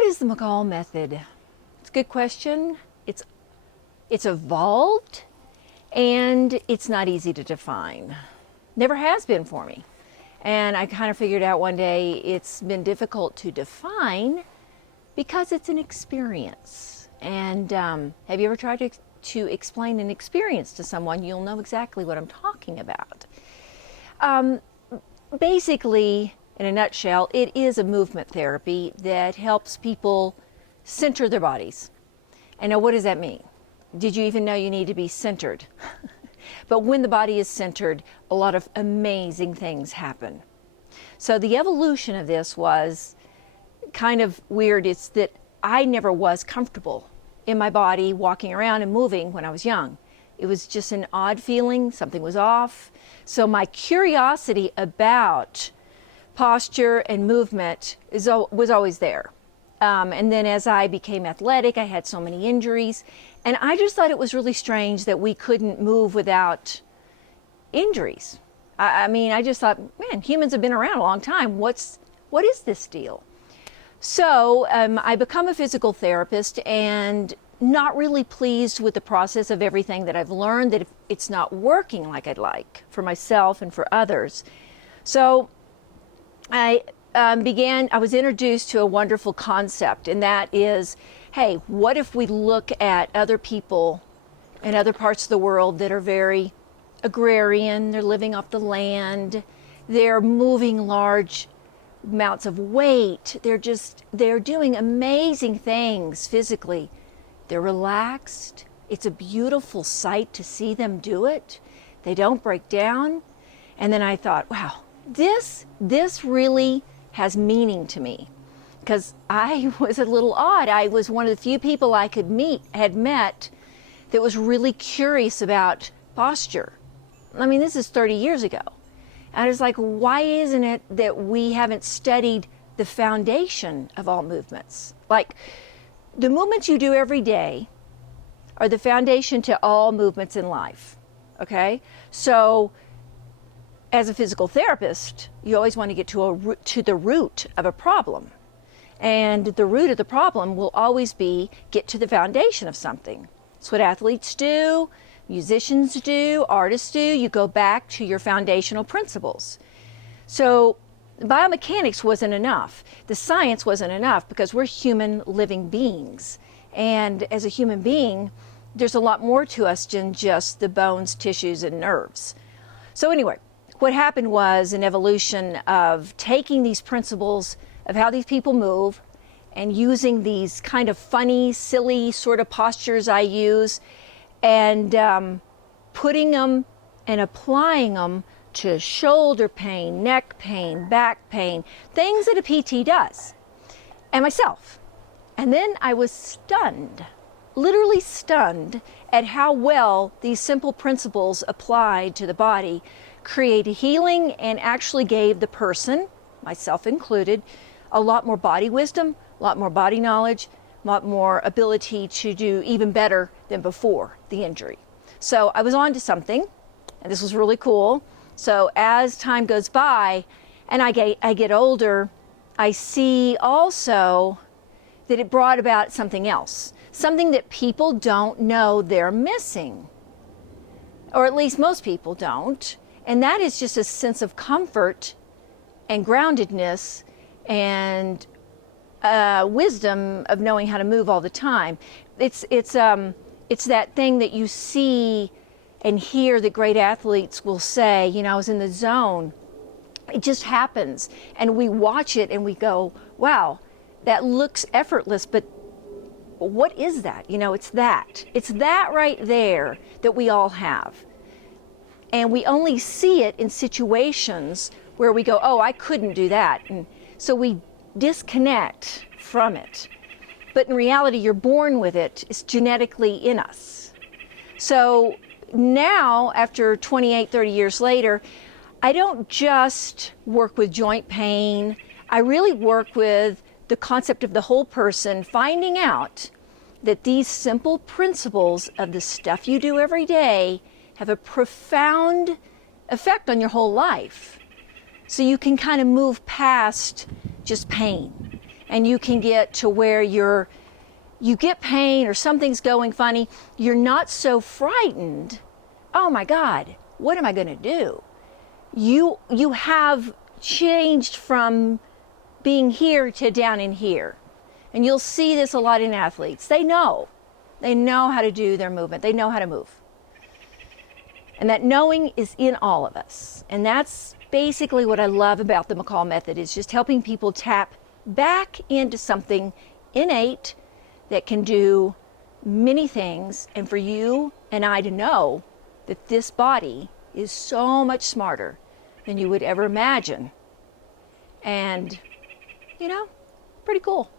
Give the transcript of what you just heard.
What is the McCall method? It's a good question. It's evolved and it's not easy to define. Never has been for me. And I kind of figured out one day it's been difficult to define because it's an experience. And have you ever tried to explain an experience to someone? You'll know exactly what I'm talking about. Basically, in a nutshell, it is a movement therapy that helps people center their bodies. And now what does that mean? Did you even know you need to be centered? But when the body is centered, a lot of amazing things happen. So the evolution of this was kind of weird. It's that I never was comfortable in my body walking around and moving when I was young. It was just an odd feeling, something was off. So my curiosity about posture and movement was always there. And then as I became athletic, I had so many injuries. And I just thought it was really strange that we couldn't move without injuries. I mean, I just thought, man, humans have been around a long time. What is this deal? So I become a physical therapist and not really pleased with the process of everything that I've learned, that it's not working like I'd like for myself and for others. So I was introduced to a wonderful concept, and that is, hey, what if we look at other people in other parts of the world that are very agrarian, they're living off the land, they're moving large amounts of weight, they're doing amazing things physically. They're relaxed. It's a beautiful sight to see them do it. They don't break down. And then I thought, wow, this really has meaning to me, because I was a little odd. I was one of the few people I had met that was really curious about posture. I mean, this is 30 years ago. And I was like, why isn't it that we haven't studied the foundation of all movements? Like, the movements you do every day are the foundation to all movements in life, okay? So as a physical therapist, you always want to get to the root of a problem. And the root of the problem will always be get to the foundation of something. It's what athletes do, musicians do, artists do. You go back to your foundational principles. So biomechanics wasn't enough. The science wasn't enough, because we're human living beings. And as a human being, there's a lot more to us than just the bones, tissues, and nerves. So anyway, what happened was an evolution of taking these principles of how these people move and using these kind of funny, silly sort of postures I use, and putting them and applying them to shoulder pain, neck pain, back pain, things that a PT does, and myself. And then I was stunned, literally stunned, at how well these simple principles applied to the body created healing and actually gave the person, myself included, a lot more body wisdom, a lot more body knowledge, a lot more ability to do even better than before the injury. So I was on to something, and this was really cool. So as time goes by and I get older, I see also that it brought about something else, something that people don't know they're missing, or at least most people don't. And that is just a sense of comfort and groundedness and wisdom of knowing how to move all the time. It's that thing that you see and hear that great athletes will say, you know, I was in the zone. It just happens. And we watch it and we go, wow, that looks effortless, but what is that? You know, it's that right there that we all have. And we only see it in situations where we go, oh, I couldn't do that. And so we disconnect from it. But in reality, you're born with it. It's genetically in us. So now, after 28, 30 years later, I don't just work with joint pain. I really work with the concept of the whole person, finding out that these simple principles of the stuff you do every day have a profound effect on your whole life. So you can kind of move past just pain and you can get to where you get pain or something's going funny, you're not so frightened. Oh my God, what am I going to do? You have changed from being here to down in here. And you'll see this a lot in athletes. They know how to do their movement. They know how to move. And that knowing is in all of us. And that's basically what I love about the McCall method, is just helping people tap back into something innate that can do many things, and for you and I to know that this body is so much smarter than you would ever imagine. And, pretty cool.